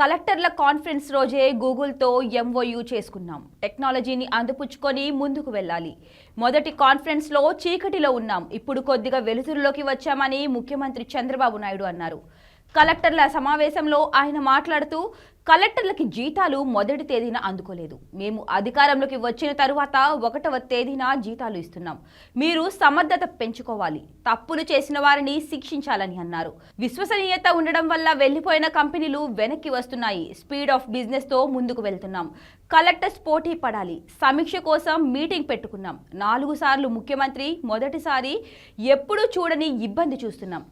కలెక్టర్ల కాన్ఫరెన్స్ రోజే గూగుల్తో ఎంఓయూ చేసుకున్నాం. టెక్నాలజీని అందిపుచ్చుకొని ముందుకు వెళ్ళాలి. మొదటి కాన్ఫరెన్స్లో చీకటిలో ఉన్నాం, ఇప్పుడు కొద్దిగా వెలుతురులోకి వచ్చామని ముఖ్యమంత్రి చంద్రబాబు నాయుడు అన్నారు. కలెక్టర్ల సమావేశంలో ఆయన మాట్లాడుతూ, కలెక్టర్లకి జీతాలు మొదటి తేదీన అందుకోలేదు. మేము అధికారంలోకి వచ్చిన తరువాత 1వ తేదీన జీతాలు ఇస్తున్నాం. మీరు సమర్థత పెంచుకోవాలి, తప్పులు చేసిన వారిని శిక్షించాలని అన్నారు. విశ్వసనీయత ఉండడం వల్ల వెళ్లిపోయిన కంపెనీలు వెనక్కి వస్తున్నాయి. స్పీడ్ ఆఫ్ బిజినెస్ తో ముందుకు వెళ్తున్నాం. కలెక్టర్స్ పోటీ పడాలి. సమీక్ష కోసం మీటింగ్ పెట్టుకున్నాం. 4 సార్లు ముఖ్యమంత్రి, మొదటిసారి ఎప్పుడూ చూడని ఇబ్బంది చూస్తున్నాం.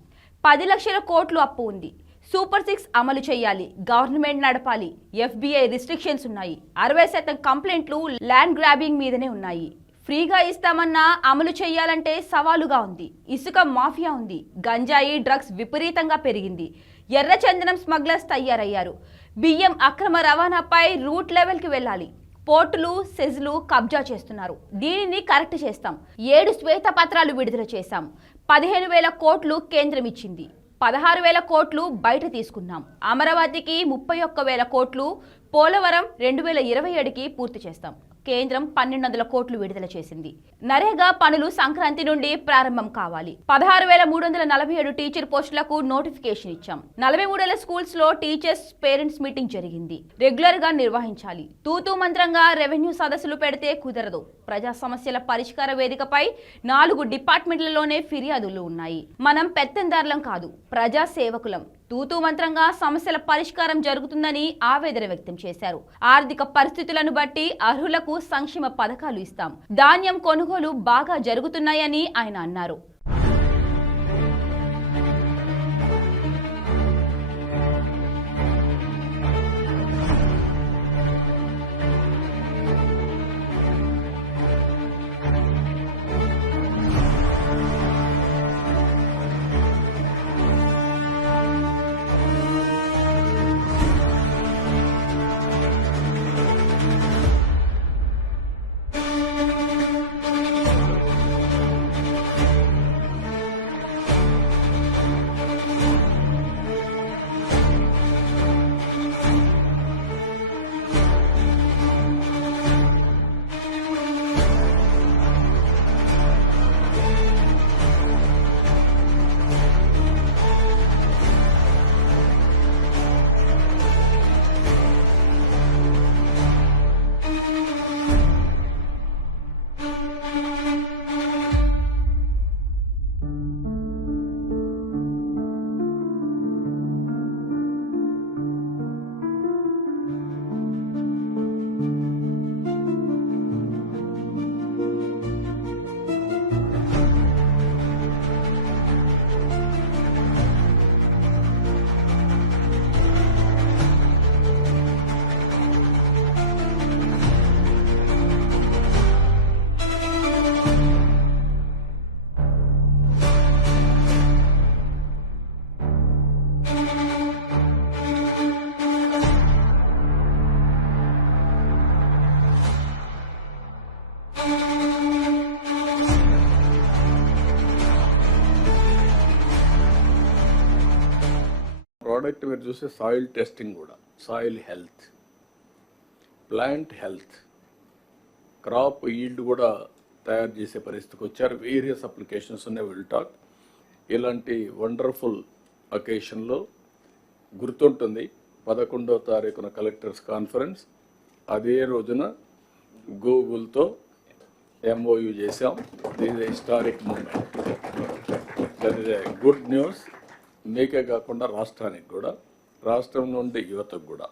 10 లక్షల కోట్లు అప్పు ఉంది. సూపర్ 6 అమలు చేయాలి. గవర్నమెంట్ నడపాలి. FBI రిస్ట్రిక్షన్స్ ఉన్నాయి. 60% కంప్లైంట్లు ల్యాండ్ గ్రాబింగ్ మీదనే ఉన్నాయి. ఫ్రీగా ఇస్తామన్నా అమలు చేయాలంటే సవాలుగా ఉంది. ఇసుక మాఫియా ఉంది. గంజాయి, డ్రగ్స్ విపరీతంగా పెరిగింది. ఎర్రచందనం స్మగ్లర్స్ తయారయ్యారు. బియ్యం అక్రమ రవాణాపై రూట్ లెవెల్కి వెళ్ళాలి. పోర్టులు, సెజ్లు కబ్జా చేస్తున్నారు. దీనిని కరెక్ట్ చేస్తాం. 7 శ్వేతపత్రాలు విడుదల చేశాం. 15,000 కోట్లు కేంద్రం ఇచ్చింది. 16,000 కోట్లు బయట తీసుకున్నాం. అమరావతికి 31,000 కోట్లు, పోలవరం 2027కి పూర్తి చేస్తాం. కేంద్రం 1,200 కోట్లు విడుదల చేసింది. నరేగా పనులు సంక్రాంతి నుండి ప్రారంభం కావాలి. 16,347 టీచర్ పోస్టులకు నోటిఫికేషన్ ఇచ్చాం. 43 స్కూల్స్ లో టీచర్స్ పేరెంట్స్ మీటింగ్ జరిగింది. రెగ్యులర్ గా నిర్వహించాలి. తూతూ మంత్రంగా రెవెన్యూ సదస్సులు పెడితే కుదరదు. ప్రజా సమస్యల పరిష్కార వేదికపై 4 డిపార్ట్మెంట్లలోనే ఫిర్యాదులు ఉన్నాయి. మనం పెత్తందారులం కాదు, ప్రజా సేవకులం. తూతూ మంత్రంగా సమస్యల పరిష్కారం జరుగుతుందని ఆవేదన వ్యక్తం చేశారు. ఆర్థిక పరిస్థితులను బట్టి అర్హులకు సంక్షేమ పథకాలు ఇస్తాం. ధాన్యం కొనుగోలు బాగా జరుగుతున్నాయని ఆయన అన్నారు. ప్రోడక్ట్ మీరు చూస్తే సాయిల్ టెస్టింగ్ కూడా, soil health, plant health, crop yield కూడా తయారు చేసే పరిస్థితికి వచ్చారు. వేరియస్ అప్లికేషన్స్ ఉన్నాయి. విల్ టాక్ ఇలాంటి వండర్ఫుల్ అకేషన్లో గుర్తుంటుంది 11వ తారీఖున కలెక్టర్స్ కాన్ఫరెన్స్. అదే రోజున గూగుల్తో MOU చేసాం. This historic moment. That is a good news. మీకే కాకుండా రాష్ట్రానికి కూడా, రాష్ట్రం నుండి యువతకు కూడా.